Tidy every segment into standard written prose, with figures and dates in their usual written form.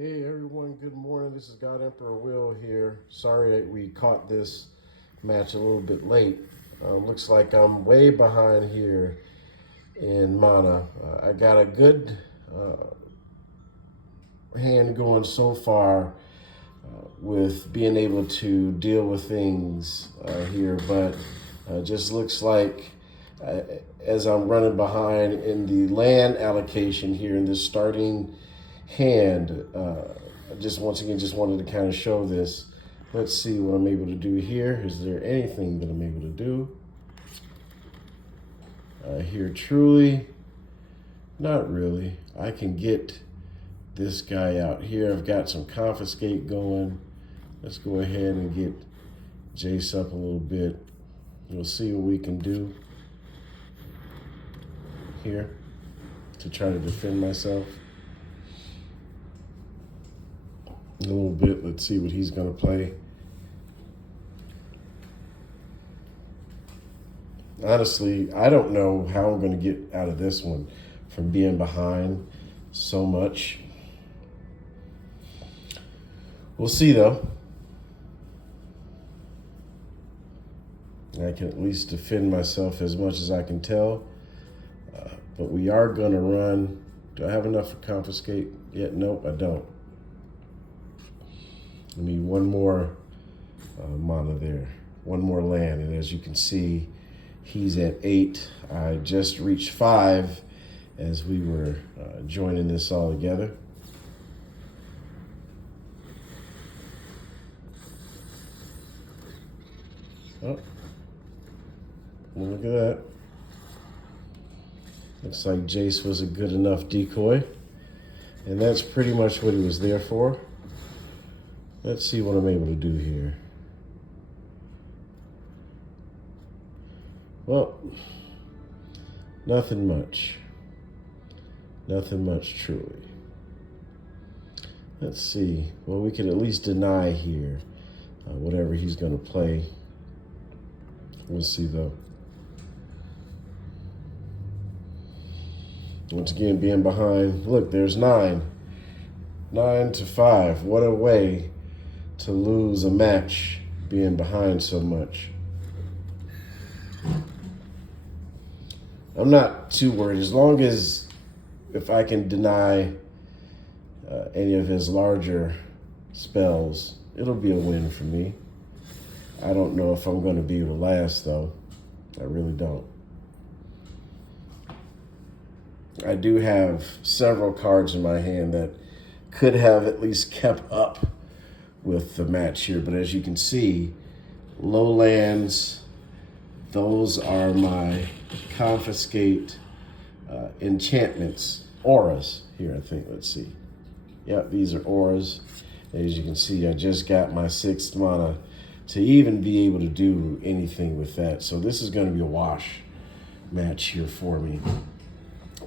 Hey everyone, good morning. This is God Emperor Will here. Sorry we caught this match a little bit late. Looks like I'm way behind here in mana. I got a good hand going so far with being able to deal with things here, but just looks like uh, as I'm running behind in the land allocation here in this starting hand, just once again, just wanted to kind of show this. Let's see what I'm able to do here. Is there anything that I'm able to do? Here truly, not really. I can get this guy out here. I've got some confiscate going. Let's go ahead and get Jace up a little bit. We'll see what we can do here to try to defend myself a little bit. Let's see what he's going to play. Honestly, I don't know how I'm going to get out of this one from being behind so much. We'll see, though. I can at least defend myself as much as I can tell. But we are going to run. Do I have enough for confiscate yet? Nope, I don't. I need one more mana there. One more land. And as you can see, he's at 8. I just reached 5 as we were joining this all together. Oh, well, look at that. Looks like Jace was a good enough decoy. And that's pretty much what he was there for. Let's see what I'm able to do here. Well, nothing much. Nothing much, truly. Let's see. Well, we could at least deny here whatever he's going to play. We'll see, though. Once again, being behind. Look, there's 9. 9 to 5. What a way to lose a match being behind so much. I'm not too worried. As long as if I can deny any of his larger spells, it'll be a win for me. I don't know if I'm going to be able to last, though. I really don't. I do have several cards in my hand that could have at least kept up with the match here. But as you can see, low lands, those are my confiscate enchantments, auras here, I think. Let's see. Yep, these are auras. As you can see, I just got my 6th mana to even be able to do anything with that. So this is going to be a wash match here for me.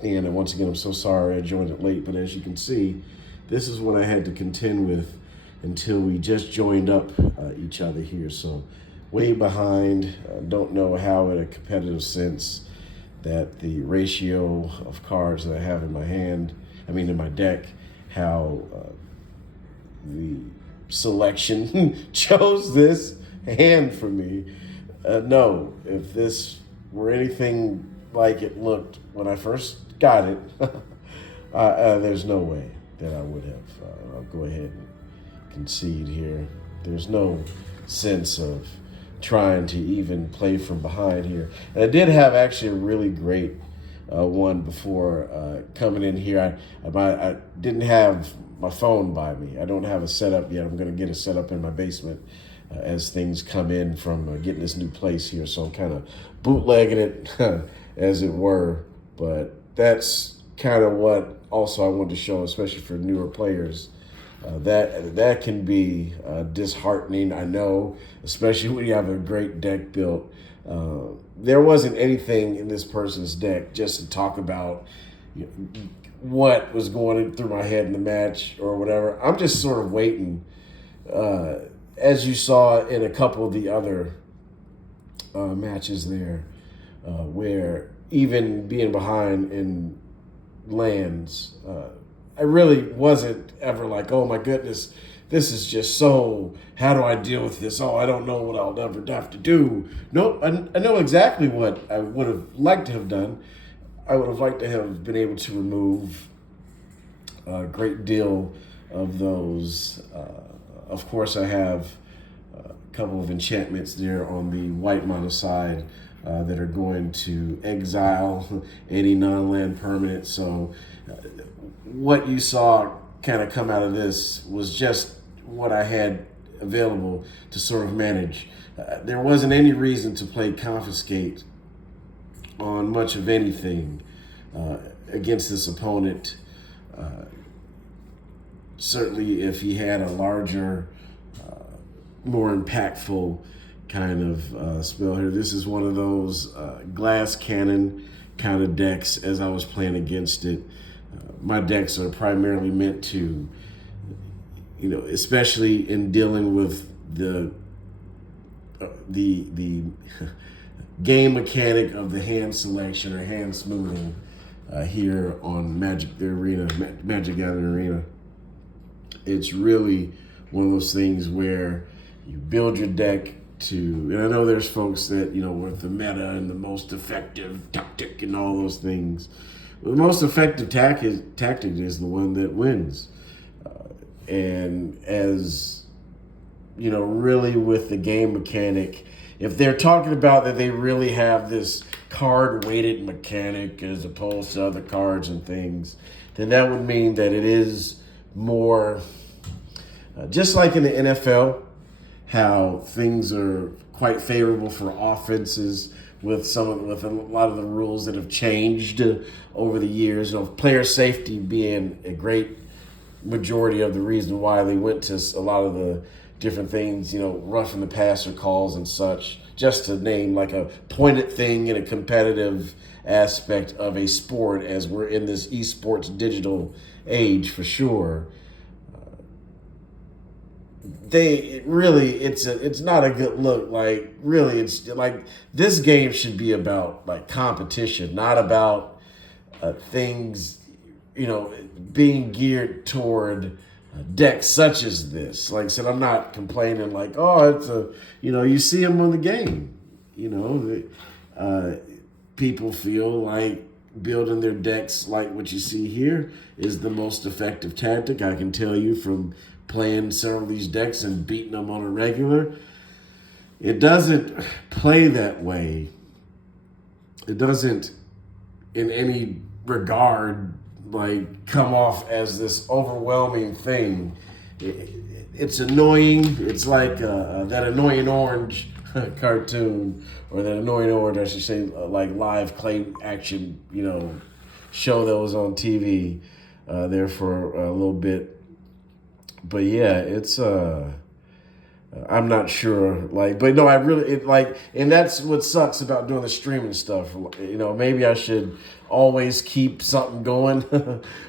And once again, I'm so sorry I joined it late, but as you can see, this is what I had to contend with until we just joined up each other here. So way behind. Don't know how in a competitive sense that the ratio of cards that I have in my hand, in my deck, how the selection chose this hand for me. No, if this were anything like it looked when I first got it, there's no way that I would have. I'll go ahead and concede here. There's no sense of trying to even play from behind here. And I did have actually a really great one before coming in here. I didn't have my phone by me. I don't have a setup yet. I'm going to get a setup in my basement as things come in from getting this new place here. So I'm kind of bootlegging it, as it were. But that's kind of what also I wanted to show, especially for newer players. That can be disheartening, I know, especially when you have a great deck built. There wasn't anything in this person's deck just to talk about what was going through my head in the match or whatever. I'm just sort of waiting, as you saw in a couple of the other matches there, where even being behind in lands, I really wasn't ever like, oh my goodness, this is just so, how do I deal with this? Oh, I don't know what I'll ever have to do. Nope, I know exactly what I would have liked to have done. I would have liked to have been able to remove a great deal of those. Of course, I have a couple of enchantments there on the white mono side that are going to exile any non-land permanent. So what you saw kind of come out of this was just what I had available to sort of manage. There wasn't any reason to play confiscate on much of anything against this opponent. Certainly, if he had a larger, more impactful kind of spell here, this is one of those glass cannon kind of decks. As I was playing against it, my decks are primarily meant to, especially in dealing with the game mechanic of the hand selection or hand smoothing here on Magic the Gathering Arena. It's really one of those things where you build your deck to, and I know there's folks that, with the meta and the most effective tactic and all those things. The most effective tactic is the one that wins. And as, really with the game mechanic, if they're talking about that they really have this card weighted mechanic as opposed to other cards and things, then that would mean that it is more just like in the NFL, how things are quite favorable for offenses with a lot of the rules that have changed over the years. Player safety being a great majority of the reason why they went to a lot of the different things, roughing the passer calls and such, just to name like a pointed thing in a competitive aspect of a sport, as we're in this esports digital age for sure. It's not a good look. Like, really, it's like this game should be about like competition, not about things, being geared toward decks such as this. Like I said, I'm not complaining like, oh, you see them on the game. People feel like building their decks like what you see here is the most effective tactic. I can tell you from playing several of these decks and beating them on a regular, it doesn't play that way. It doesn't in any regard like come off as this overwhelming thing. It's annoying. It's like that annoying orange cartoon, or that annoying orange, I should say, like live clay action, show that was on TV there for a little bit. But yeah, it's I'm not sure, but no, I really and that's what sucks about doing the streaming stuff. Maybe I should always keep something going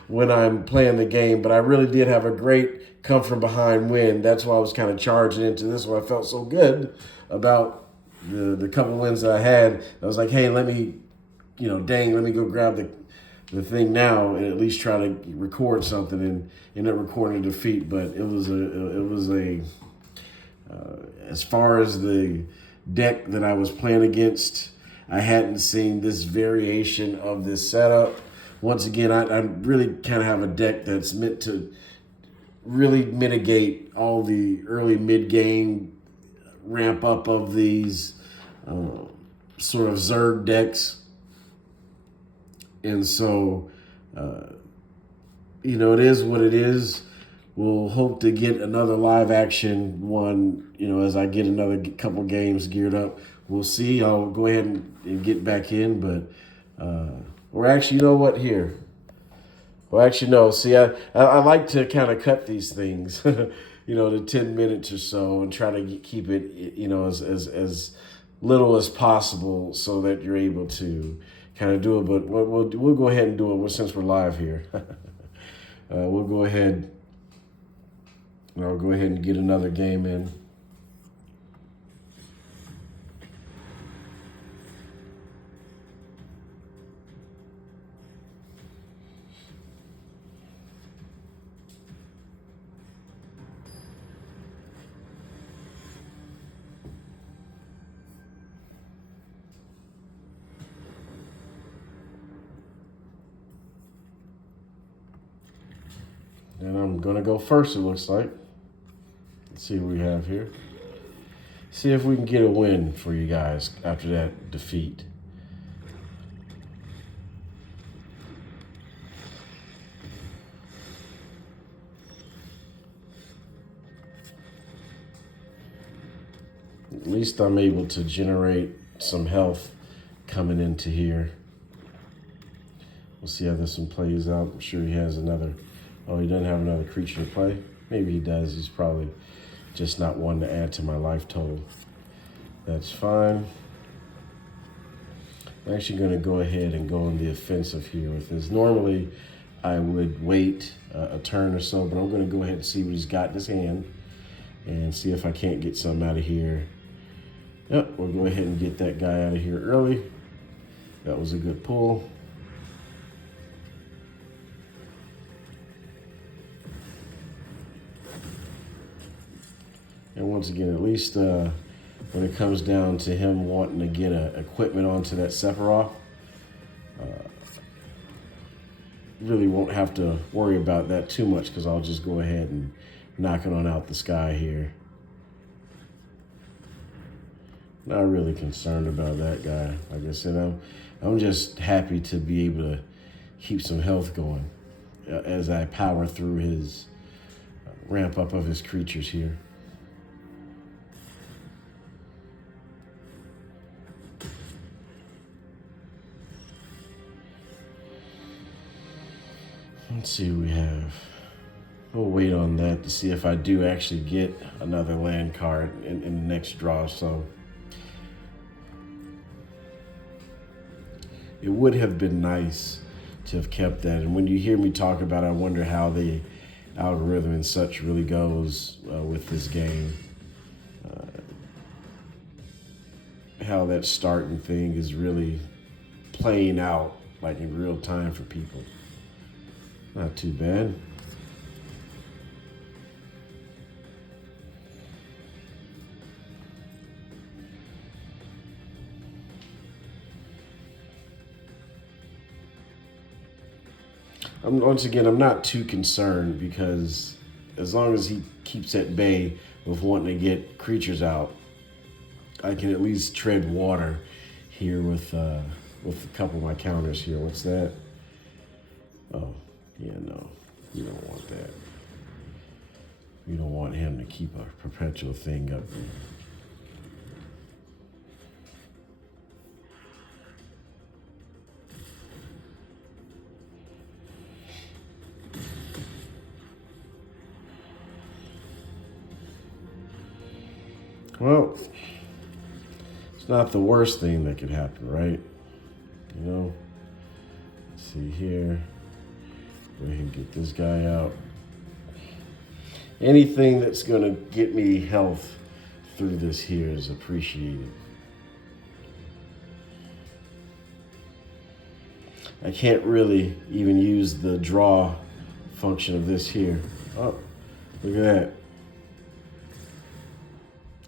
when I'm playing the game. But I really did have a great come from behind win. That's why I was kind of charging into this one. I felt so good about the couple wins that I had. I was like, hey, let me go grab the thing now and at least try to record something, and end up recording a defeat. But it was a as far as the deck that I was playing against, I hadn't seen this variation of this setup. Once again, I really kind of have a deck that's meant to really mitigate all the early mid-game ramp up of these sort of Zerg decks. And so, it is what it is. We'll hope to get another live action one, as I get another couple games geared up. We'll see. I'll go ahead and get back in, but, or actually, you know what, here. Well, actually, no. See, I like to kind of cut these things, to 10 minutes or so, and try to keep it, as little as possible, so that you're able to kind of do it. But we'll go ahead and do it since we're live here. We'll go ahead. I'll go ahead and get another game in. And I'm going to go first, it looks like. Let's see what we have here. See if we can get a win for you guys after that defeat. At least I'm able to generate some health coming into here. We'll see how this one plays out. I'm sure he has another. Oh, he doesn't have another creature to play. Maybe he does. He's probably just not one to add to my life total. That's fine. I'm actually going to go ahead and go on the offensive here with this. Normally, I would wait a turn or so, but I'm going to go ahead and see what he's got in his hand and see if I can't get something out of here. Yep, we'll go ahead and get that guy out of here early. That was a good pull. And once again, at least when it comes down to him wanting to get equipment onto that Sephiroth, really won't have to worry about that too much because I'll just go ahead and knock it on out the sky here. Not really concerned about that guy. Like I said, I'm just happy to be able to keep some health going as I power through his ramp up of his creatures here. Let's see what we have. We'll wait on that to see if I do actually get another land card in the next draw. So it would have been nice to have kept that. And when you hear me talk about it, I wonder how the algorithm and such really goes with this game. How that starting thing is really playing out like in real time for people. Not too bad. Once again, I'm not too concerned because as long as he keeps at bay with wanting to get creatures out, I can at least tread water here with a couple of my counters here. What's that? Oh, yeah, no, you don't want that. You don't want him to keep a perpetual thing up there. Well, it's not the worst thing that could happen, right? You know? Let's see here. Go ahead and get this guy out. Anything that's going to get me health through this here is appreciated. I can't really even use the draw function of this here. Oh, look at that.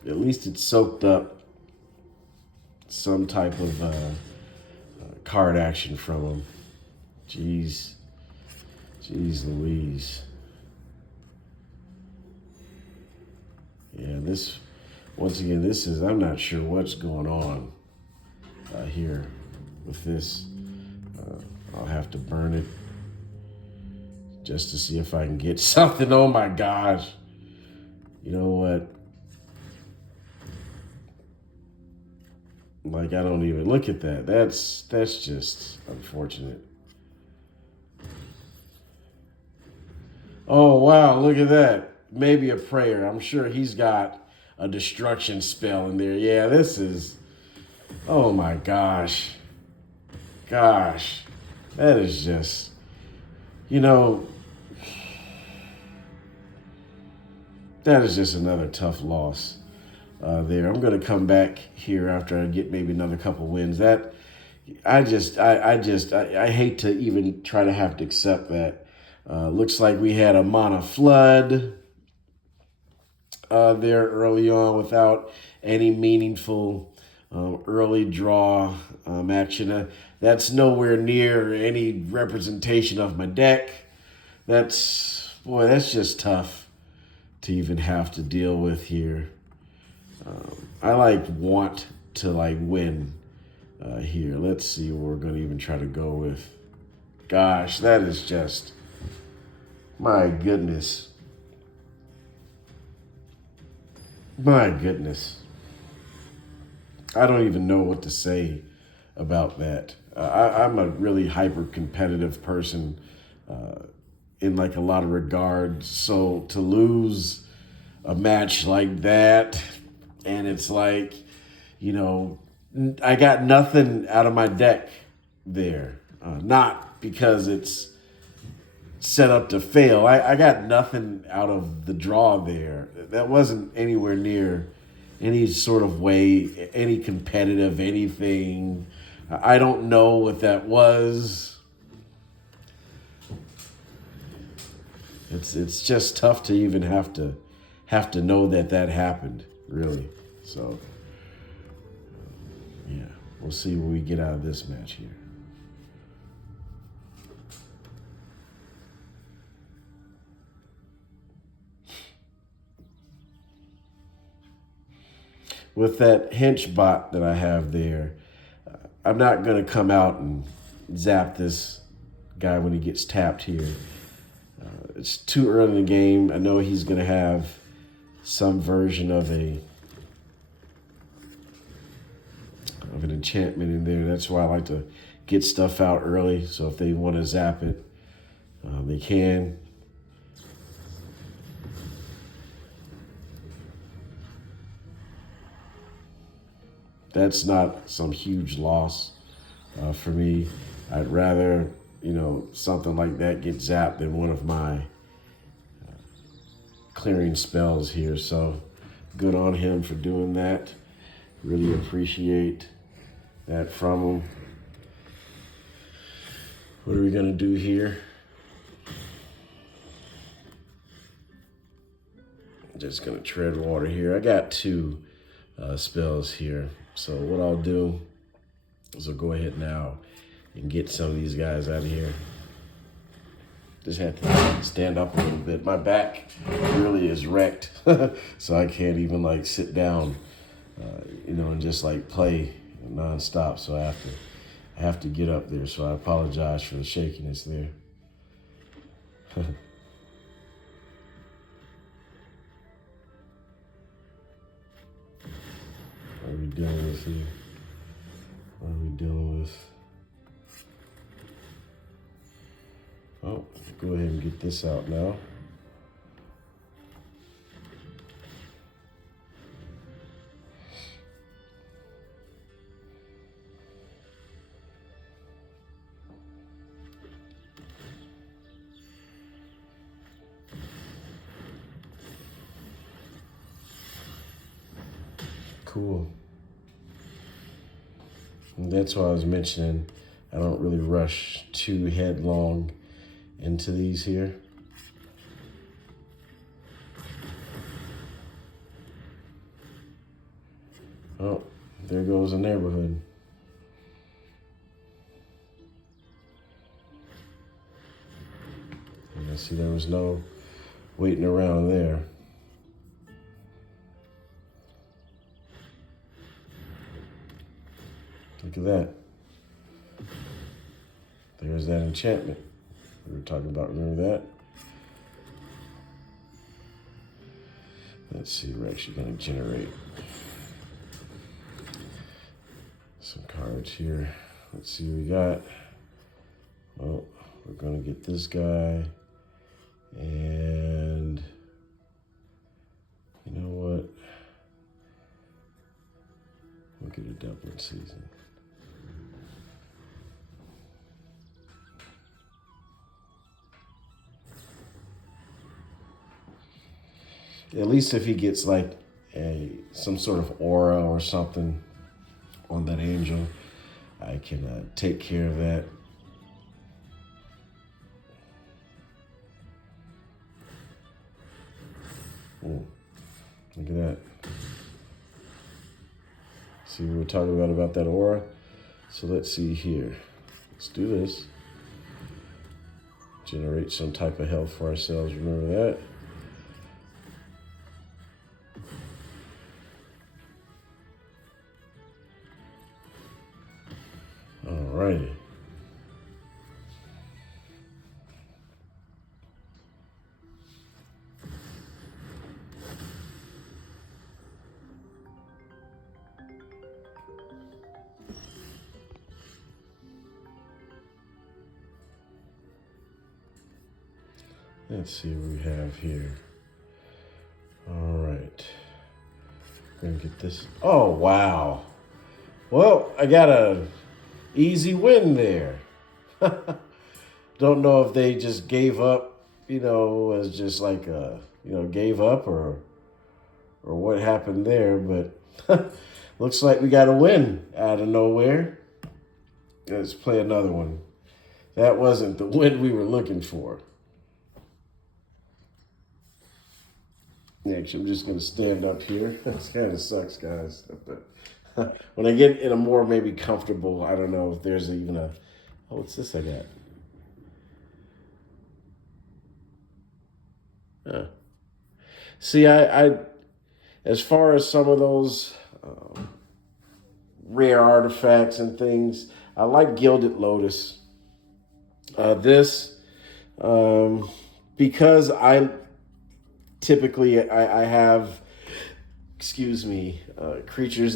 At least it's soaked up some type of card action from him. Jeez Louise. Yeah, this, once again, this is, I'm not sure what's going on here with this. I'll have to burn it just to see if I can get something. Oh my gosh. You know what? Like, I don't even look at that. That's just unfortunate. Oh, wow, look at that. Maybe a prayer. I'm sure he's got a destruction spell in there. Yeah, this is, oh my gosh. Gosh, that is just, you know, that is just another tough loss. There. I'm going to come back here after I get maybe another couple wins. That I hate to even try to have to accept that. Looks like we had a mana flood there early on without any meaningful early draw action. That's nowhere near any representation of my deck. That's Boy, that's just tough to even have to deal with here. I want to win here. Let's see what we're gonna even try to go with. Gosh, that is just, my goodness. My goodness. I don't even know what to say about that. I'm a really hyper competitive person in a lot of regards. So to lose a match like that, and it's I got nothing out of my deck there. Not because it's set up to fail. I got nothing out of the draw there. That wasn't anywhere near any sort of way, any competitive anything. I don't know what that was. It's just tough to even have to know that happened, really. So yeah, we'll see what we get out of this match here. With that hench bot that I have there, I'm not going to come out and zap this guy when he gets tapped here. It's too early in the game. I know he's going to have some version of an enchantment in there. That's why I like to get stuff out early. So if they want to zap it, they can. That's not some huge loss for me. I'd rather, something like that get zapped than one of my clearing spells here. So good on him for doing that. Really appreciate that from him. What are we going to do here? Just going to tread water here. I got two spells here. So what I'll do is I'll go ahead now and get some of these guys out of here. Just had to stand up a little bit. My back really is wrecked, so I can't even sit down, and just play nonstop. So I have to get up there. So I apologize for the shakiness there. What are we dealing with here? What are we dealing with? Oh, go ahead and get this out now. Cool. And that's why I was mentioning I don't really rush too headlong into these here. Oh, there goes the neighborhood. And I see there was no waiting around there. Look at that. There's that enchantment we were talking about. Remember that? Let's see, we're actually going to generate some cards here. Let's see what we got. Well, we're going to get this guy. And you know what? We'll get a Dublin season. At least if he gets some sort of aura or something on that angel, I can take care of that. Ooh, look at that. See what we're talking about that aura? So let's see here. Let's do this. Generate some type of health for ourselves. Remember that. Alrighty. Let's see what we have here. All right. We're gonna get this. Oh, wow. Well, I got a easy win there. Don't know if they just gave up, as just like gave up or what happened there, but looks like we got a win out of nowhere. Let's play another one. That wasn't the win we were looking for. Actually, I'm just going to stand up here. This kind of sucks, guys. But when I get in a more maybe comfortable, I don't know if there's even a... Oh, what's this I got? See, I as far as some of those rare artifacts and things, I like Gilded Lotus. Because I typically I have, creatures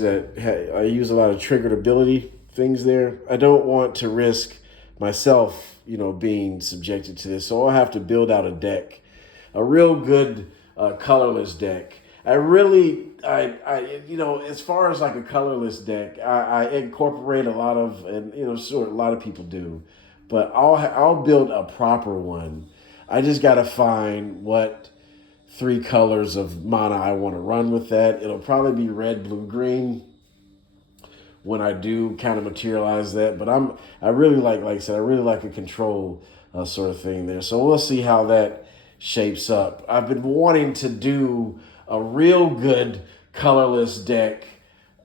that I use a lot of triggered ability things there. I don't want to risk myself, being subjected to this. So I'll have to build out a deck, a real good colorless deck. As far as like a colorless deck, I incorporate a lot of, and a lot of people do, but I'll build a proper one. I just got to find what 3 colors of mana I want to run with that. It'll probably be red, blue, green when I do kind of materialize that. But I really like I said, I really like a control sort of thing there. So we'll see how that shapes up. I've been wanting to do a real good colorless deck.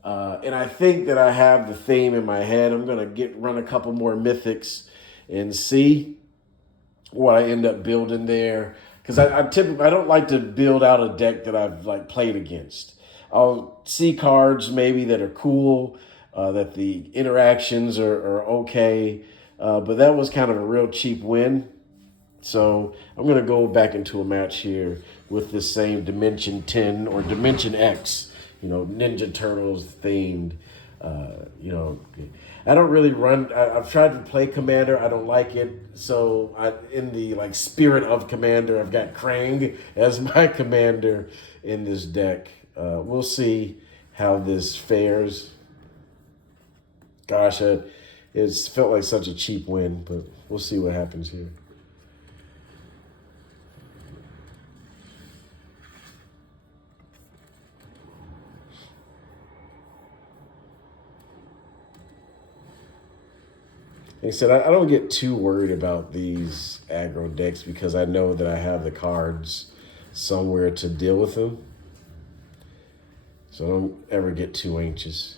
And I think that I have the theme in my head. I'm going to run a couple more mythics and see what I end up building there. Because I typically, I don't like to build out a deck that I've played against. I'll see cards maybe that are cool, that the interactions are okay. But that was kind of a real cheap win. So I'm going to go back into a match here with this same Dimension 10 or Dimension X, Ninja Turtles themed, I don't really run. I've tried to play Commander. I don't like it. So in the spirit of Commander, I've got Krang as my commander in this deck. We'll see how this fares. Gosh, it's felt like such a cheap win, but we'll see what happens here. Like I said, I don't get too worried about these aggro decks because I know that I have the cards somewhere to deal with them. So I don't ever get too anxious.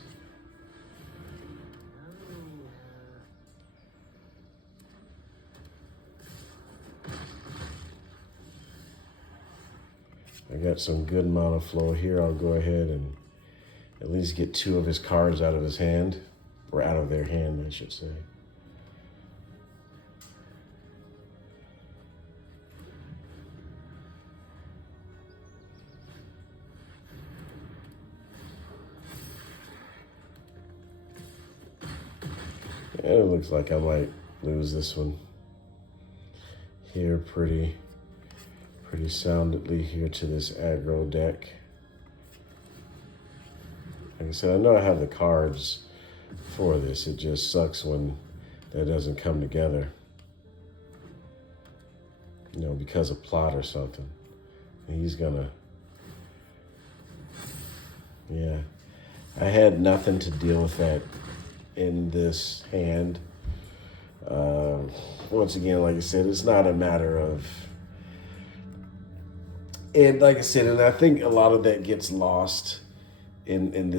I got some good mana flow here. I'll go ahead and at least get 2 of his cards out of his hand, or out of their hand, I should say. It looks like I might lose this one here pretty soundly here to this aggro deck. Like I said, I know I have the cards for this. It just sucks when that doesn't come together. Because of plot or something. And he's gonna... Yeah. I had nothing to deal with that in this hand. Once again, like I said, it's not a matter of... And like I said, and I think a lot of that gets lost in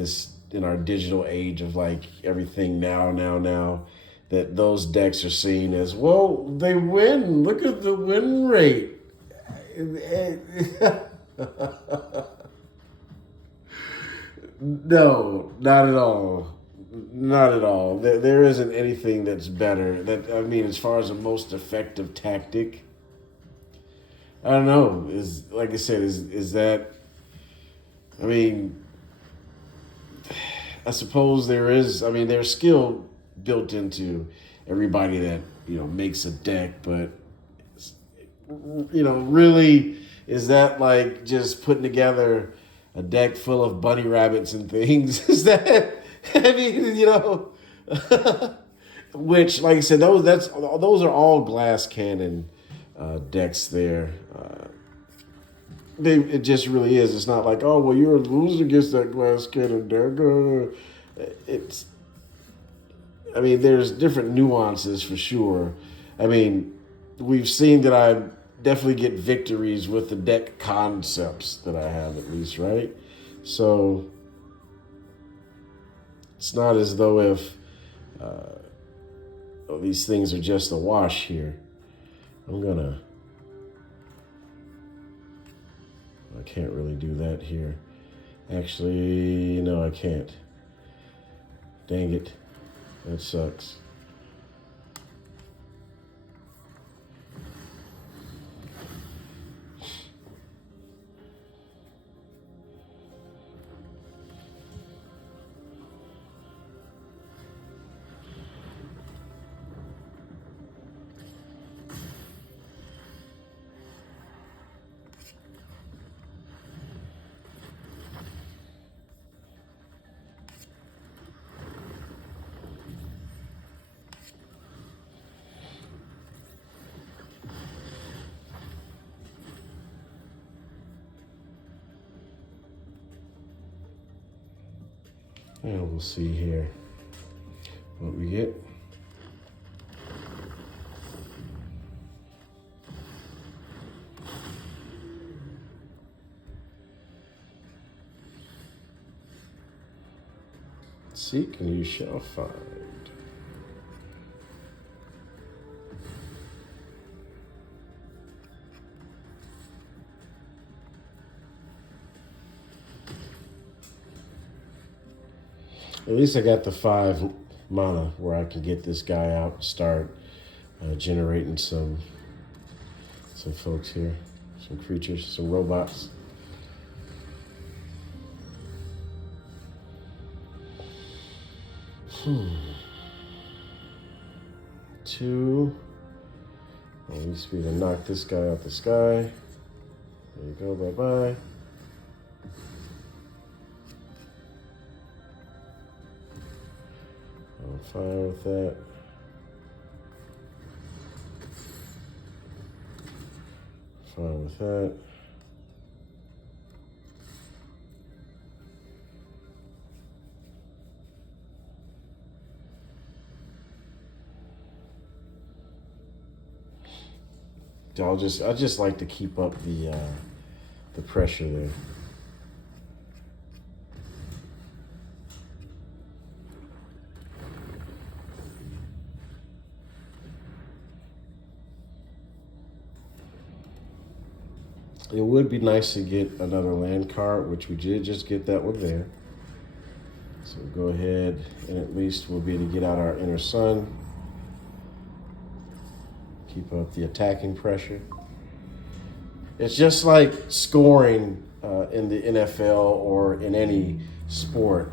our digital age of everything now. that those decks are seen as, well, they win. Look at the win rate. No, not at all. Not at all. There isn't anything that's better. That, I mean, as far as the most effective tactic, I don't know. Is, like I said, is that? I mean, I suppose there is. I mean, there's skill built into everybody that makes a deck, but really, is that like just putting together a deck full of bunny rabbits and things? Is that? I mean, which, like I said, those are all glass cannon decks there. It just really is. It's not like, oh well, you're losing against that glass cannon deck. It's. I mean, there's different nuances for sure. I mean, we've seen that I definitely get victories with the deck concepts that I have, at least, right? So it's not as though if these things are just a wash here. I can't really do that here. Actually, no, I can't. Dang it. That sucks. And we'll see here what we get. Seek and you shall find. At least I got the 5 mana where I can get this guy out and start generating some folks here, some creatures, some robots. Two. At least we can knock this guy out the sky. There you go. Bye bye. I'm fine with that. Fine with that. I just like to keep up the pressure there. It would be nice to get another land card, which we did just get that one there. So go ahead and at least we'll be able to get out our Inner Sun. Keep up the attacking pressure. It's just like scoring in the NFL or in any sport.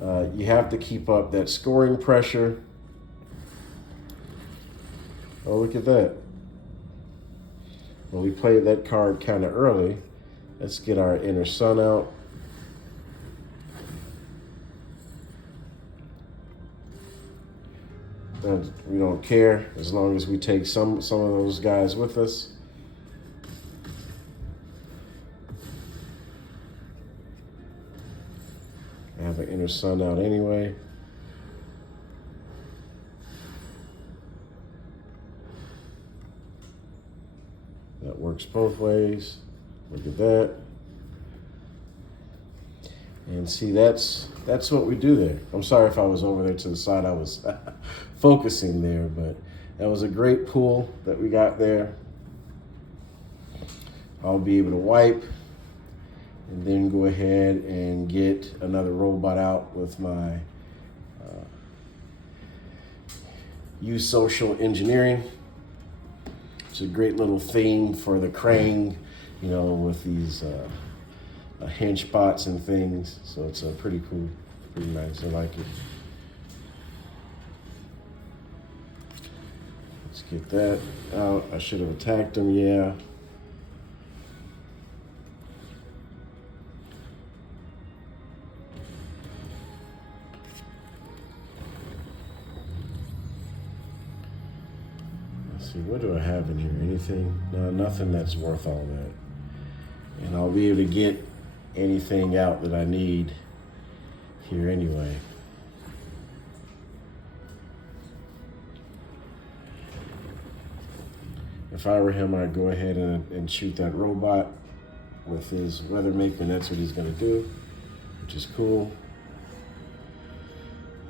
You have to keep up that scoring pressure. Oh, look at that. Well, we played that card kind of early. Let's get our Inner Sun out. We don't care as long as we take some of those guys with us. I have an Inner Sun out anyway. That works both ways. Look at that. And see, that's what we do there. I'm sorry if I was over there to the side. I was focusing there, but that was a great pool that we got there. I'll be able to wipe and then go ahead and get another robot out with my use social engineering. It's a great little theme for the crane, you know, with these hinge spots and things. So it's pretty cool, pretty nice. I like it. Let's get that out. I should have attacked him, yeah. See, what do I have in here? Anything? No, nothing that's worth all that. And I'll be able to get anything out that I need here anyway. If I were him, I'd go ahead and shoot that robot with his weather maker. That's what he's going to do, which is cool.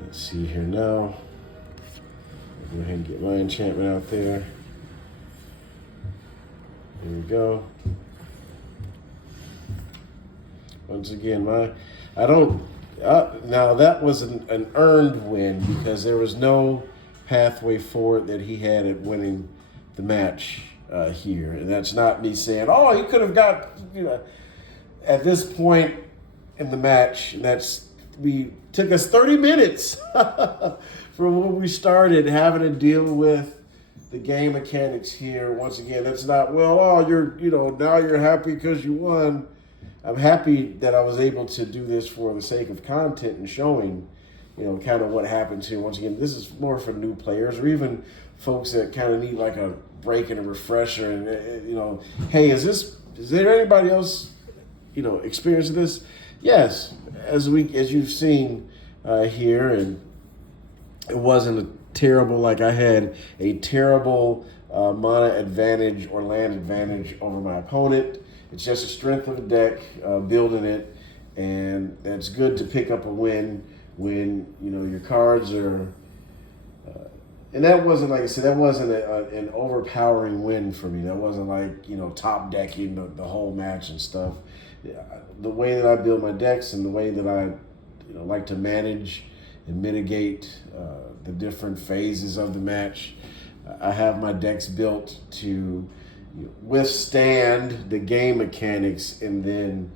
Let's see here now. Go ahead and get my enchantment out there. There we go. Once again, now that was an earned win because there was no pathway forward that he had at winning the match here. And that's not me saying, oh, he could have got, you know, at this point in the match, took us 30 minutes from when we started having to deal with the game mechanics here. Once again, that's not, well, oh, now you're happy because you won. I'm happy that I was able to do this for the sake of content and showing, you know, kind of what happens here. Once again, this is more for new players or even folks that kind of need like a break and a refresher. And, you know, hey, is there anybody else, you know, experiencing this? Yes, as you've seen here, and it wasn't terrible. Like I had a terrible mana advantage or land advantage over my opponent. It's just a strength of the deck, building it, and it's good to pick up a win when you know your cards are. And that wasn't, like I said, that wasn't an overpowering win for me. That wasn't like, you know, top decking the whole match and stuff. The way that I build my decks and the way that I, you know, like to manage and mitigate the different phases of the match, I have my decks built to withstand the game mechanics and then,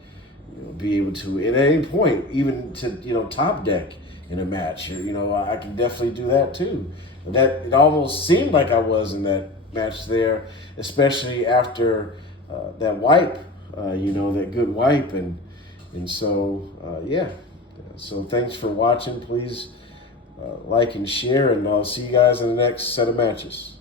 you know, be able to, at any point, even to, you know, top deck in a match. You know, I can definitely do that too. That it almost seemed like I was in that match there, especially after that wipe, you know, that good wipe. And so, yeah. So thanks for watching. Please like and share, and I'll see you guys in the next set of matches.